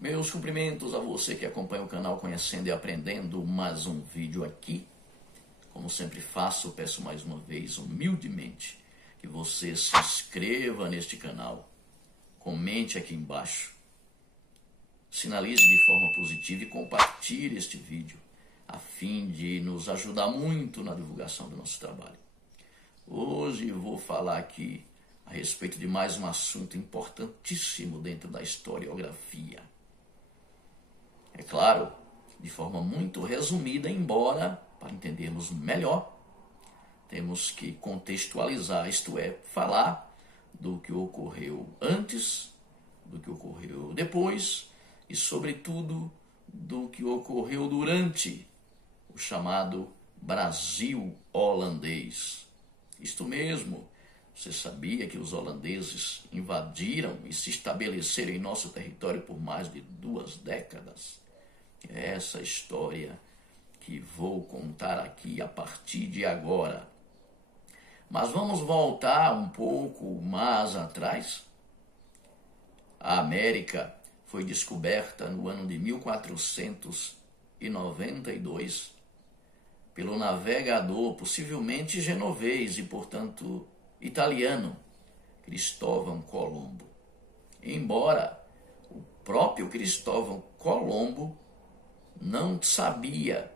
Meus cumprimentos a você que acompanha o canal Conhecendo e Aprendendo, mais um vídeo aqui. Como sempre faço, peço mais uma vez, humildemente, que você se inscreva neste canal, comente aqui embaixo, sinalize de forma positiva e compartilhe este vídeo, a fim de nos ajudar muito na divulgação do nosso trabalho. Hoje vou falar aqui a respeito de mais um assunto importantíssimo dentro da historiografia. É claro, de forma muito resumida, embora, para entendermos melhor, temos que contextualizar, isto é, falar do que ocorreu antes, do que ocorreu depois e, sobretudo, do que ocorreu durante o chamado Brasil holandês. Isto mesmo, você sabia que os holandeses invadiram e se estabeleceram em nosso território por mais de 2 décadas? É essa história que vou contar aqui a partir de agora. Mas vamos voltar um pouco mais atrás. A América foi descoberta no ano de 1492 pelo navegador, possivelmente genovês e, portanto, italiano, Cristóvão Colombo. Embora o próprio Cristóvão Colombo não sabia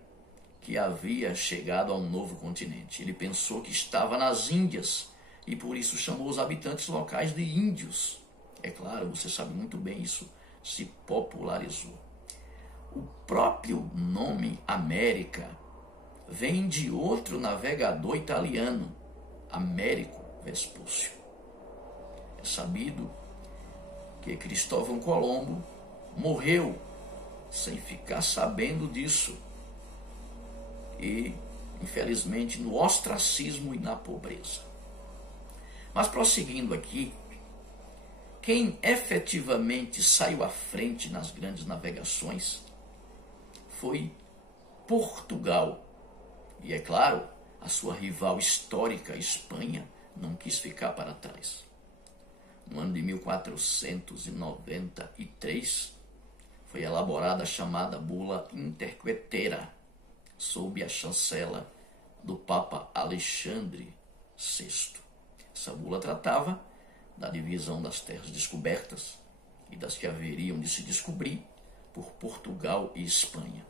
que havia chegado a um novo continente. Ele pensou que estava nas Índias e por isso chamou os habitantes locais de índios. É claro, você sabe muito bem, isso se popularizou. O próprio nome América vem de outro navegador italiano, Américo Vespúcio. É sabido que Cristóvão Colombo morreu sem ficar sabendo disso e, infelizmente, no ostracismo e na pobreza. Mas prosseguindo aqui, quem efetivamente saiu à frente nas grandes navegações foi Portugal. E, é claro, a sua rival histórica, Espanha, não quis ficar para trás. No ano de 1493, foi elaborada a chamada Bula Interquetera, sob a chancela do Papa Alexandre VI. Essa bula tratava da divisão das terras descobertas e das que haveriam de se descobrir por Portugal e Espanha.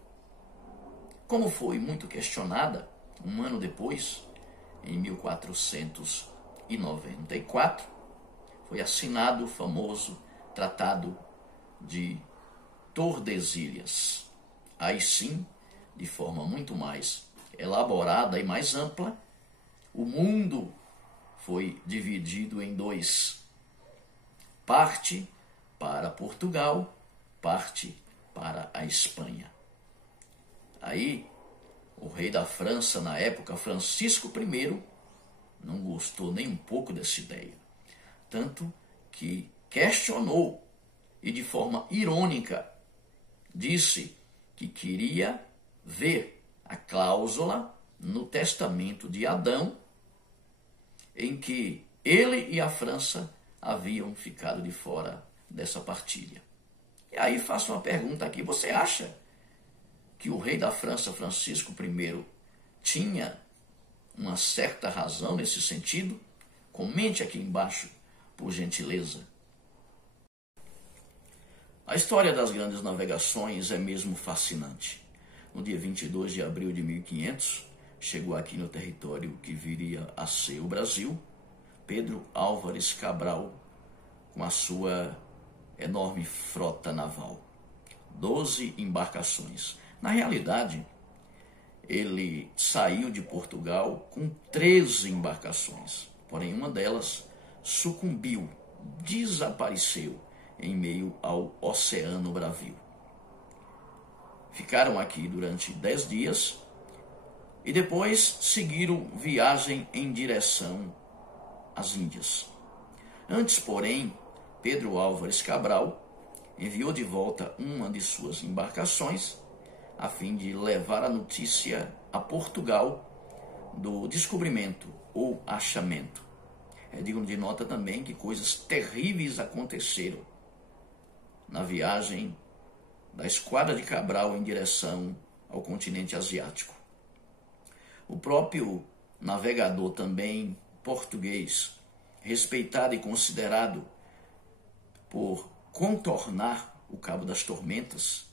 Como foi muito questionada, um ano depois, em 1494, foi assinado o famoso Tratado de Tordesilhas. Aí sim, de forma muito mais elaborada e mais ampla, o mundo foi dividido em 2. Parte para Portugal, parte para a Espanha. Aí, o rei da França, na época, Francisco I, não gostou nem um pouco dessa ideia. Tanto que questionou e, de forma irônica, disse que queria ver a cláusula no testamento de Adão em que ele e a França haviam ficado de fora dessa partilha. E aí faço uma pergunta aqui: você acha que o rei da França, Francisco I, tinha uma certa razão nesse sentido? Comente aqui embaixo, por gentileza. A história das grandes navegações é mesmo fascinante. No dia 22 de abril de 1500, chegou aqui no território que viria a ser o Brasil, Pedro Álvares Cabral, com a sua enorme frota naval. 12 embarcações. Na realidade, ele saiu de Portugal com 13 embarcações, porém uma delas sucumbiu, desapareceu em meio ao Oceano Bravio. Ficaram aqui durante 10 dias e depois seguiram viagem em direção às Índias. Antes, porém, Pedro Álvares Cabral enviou de volta uma de suas embarcações a fim de levar a notícia a Portugal do descobrimento ou achamento. É digno de nota também que coisas terríveis aconteceram na viagem da Esquadra de Cabral em direção ao continente asiático. O próprio navegador também português, respeitado e considerado por contornar o Cabo das Tormentas,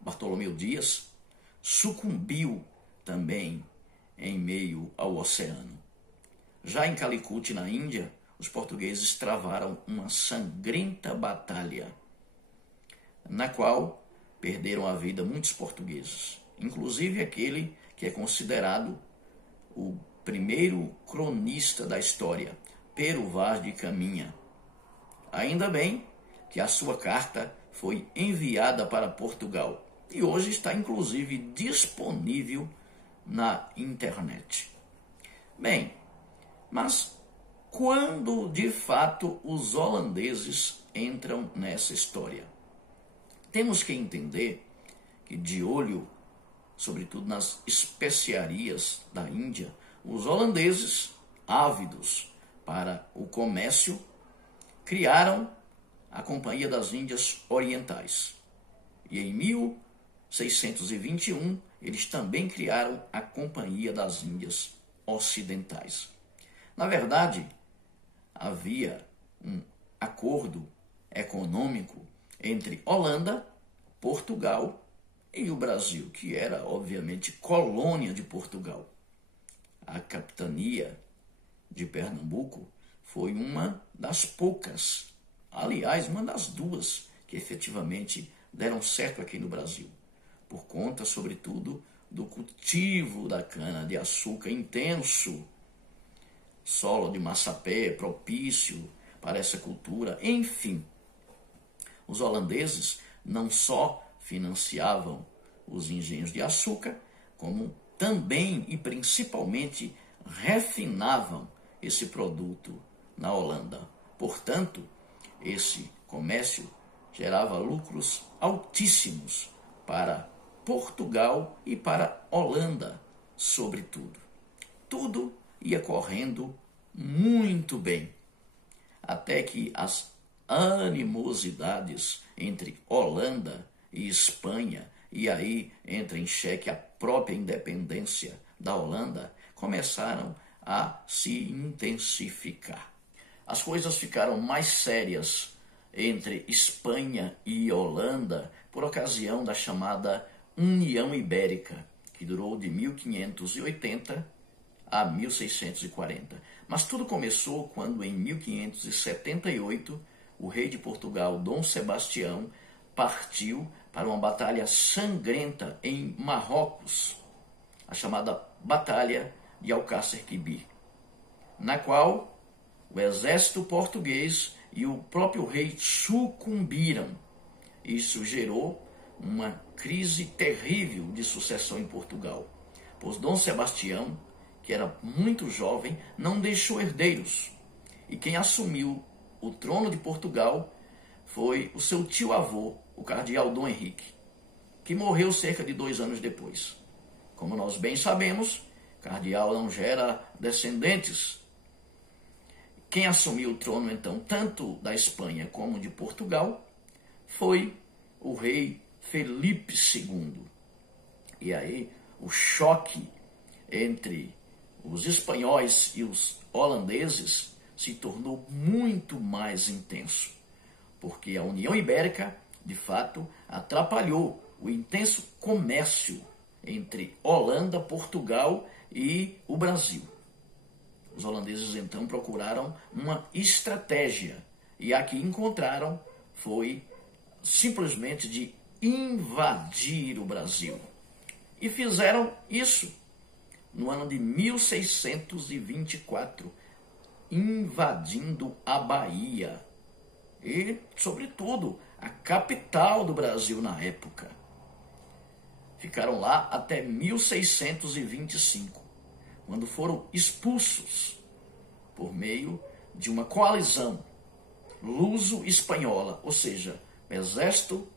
Bartolomeu Dias, sucumbiu também em meio ao oceano. Já em Calicut, na Índia, os portugueses travaram uma sangrenta batalha, na qual perderam a vida muitos portugueses, inclusive aquele que é considerado o primeiro cronista da história, Pero Vaz de Caminha. Ainda bem que a sua carta foi enviada para Portugal e hoje está inclusive disponível na internet. Bem, mas quando de fato os holandeses entram nessa história? Temos que entender que, de olho sobretudo nas especiarias da Índia, os holandeses, ávidos para o comércio, criaram a Companhia das Índias Orientais. E em 1621, eles também criaram a Companhia das Índias Ocidentais. Na verdade, havia um acordo econômico entre Holanda, Portugal e o Brasil, que era, obviamente, colônia de Portugal. A capitania de Pernambuco foi uma das poucas, aliás, uma das duas, que efetivamente deram certo aqui no Brasil, por conta, sobretudo, do cultivo da cana-de-açúcar intenso, solo de massapé propício para essa cultura, enfim. Os holandeses não só financiavam os engenhos de açúcar, como também e principalmente refinavam esse produto na Holanda. Portanto, esse comércio gerava lucros altíssimos para Portugal e para Holanda, sobretudo. Tudo ia correndo muito bem, até que as animosidades entre Holanda e Espanha, e aí entra em xeque a própria independência da Holanda, começaram a se intensificar. As coisas ficaram mais sérias entre Espanha e Holanda por ocasião da chamada União Ibérica, que durou de 1580 a 1640. Mas tudo começou quando, em 1578, o rei de Portugal, Dom Sebastião, partiu para uma batalha sangrenta em Marrocos, a chamada Batalha de Alcácer Quibir, na qual o exército português e o próprio rei sucumbiram. Isso gerou uma crise terrível de sucessão em Portugal, pois Dom Sebastião, que era muito jovem, não deixou herdeiros, e quem assumiu o trono de Portugal foi o seu tio-avô, o cardeal Dom Henrique, que morreu cerca de 2 anos depois. Como nós bem sabemos, cardeal não gera descendentes. Quem assumiu o trono, então, tanto da Espanha como de Portugal, foi o rei Felipe II. E aí o choque entre os espanhóis e os holandeses se tornou muito mais intenso, porque a União Ibérica, de fato, atrapalhou o intenso comércio entre Holanda, Portugal e o Brasil. Os holandeses, então, procuraram uma estratégia, e a que encontraram foi simplesmente de invadir o Brasil. E fizeram isso no ano de 1624, invadindo a Bahia e, sobretudo, a capital do Brasil na época. Ficaram lá até 1625, quando foram expulsos por meio de uma coalizão luso-espanhola, ou seja, exército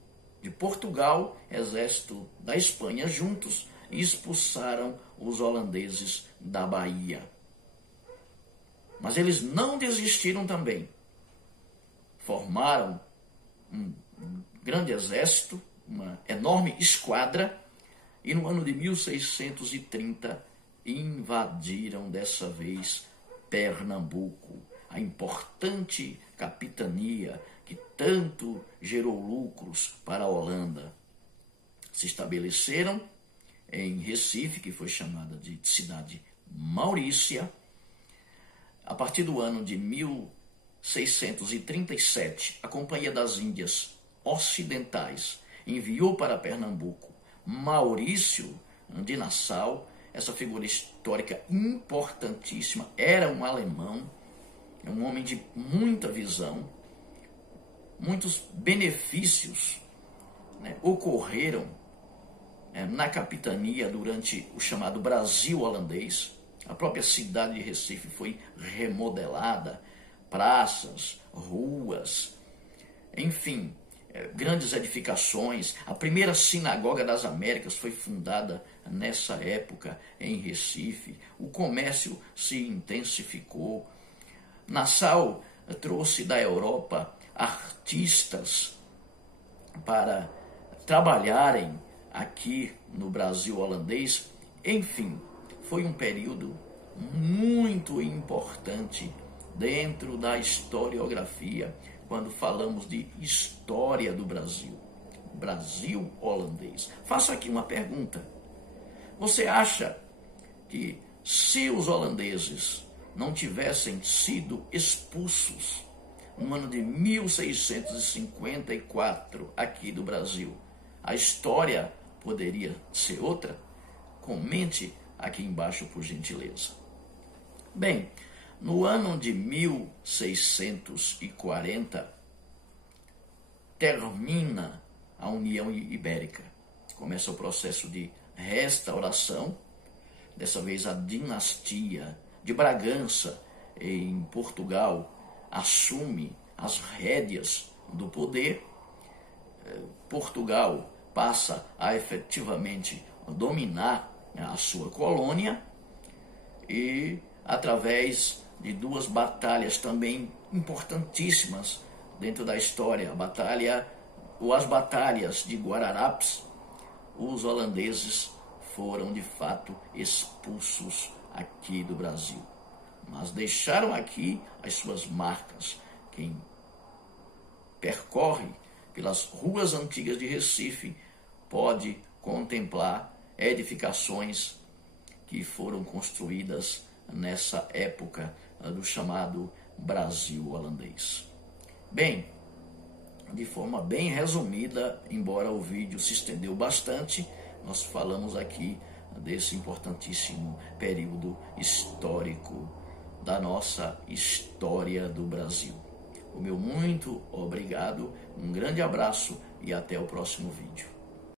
de Portugal, exército da Espanha juntos, e expulsaram os holandeses da Bahia. Mas eles não desistiram também. Formaram um grande exército uma enorme esquadra e no ano de 1630 invadiram dessa vez Pernambuco, a importante capitania que tanto gerou lucros para a Holanda. Se estabeleceram em Recife, que foi chamada de cidade Maurícia. A partir do ano de 1637, a Companhia das Índias Ocidentais enviou para Pernambuco Maurício de Nassau. Essa figura histórica importantíssima era um alemão, um homem de muita visão. Muitos benefícios, ocorreram na capitania durante o chamado Brasil holandês. A própria cidade de Recife foi remodelada, praças, ruas, enfim, grandes edificações. A primeira sinagoga das Américas foi fundada nessa época em Recife. O comércio se intensificou. Nassau trouxe da Europa artistas para trabalharem aqui no Brasil holandês. Enfim, foi um período muito importante dentro da historiografia, quando falamos de história do Brasil, Brasil holandês. Faço aqui uma pergunta. Você acha que se os holandeses não tivessem sido expulsos no ano de 1654 aqui do Brasil, a história poderia ser outra? Comente aqui embaixo, por gentileza. Bem, no ano de 1640, termina a União Ibérica. Começa o processo de restauração, dessa vez a dinastia de Bragança, em Portugal, assume as rédeas do poder. Portugal passa a efetivamente dominar a sua colônia e, através de duas batalhas também importantíssimas dentro da história, as batalhas de Guararapes, os holandeses foram de fato expulsos aqui do Brasil. Mas deixaram aqui as suas marcas. Quem percorre pelas ruas antigas de Recife pode contemplar edificações que foram construídas nessa época do chamado Brasil holandês. Bem, de forma bem resumida, embora o vídeo se estendeu bastante, nós falamos aqui desse importantíssimo período histórico da nossa história do Brasil. O meu muito obrigado, um grande abraço e até o próximo vídeo.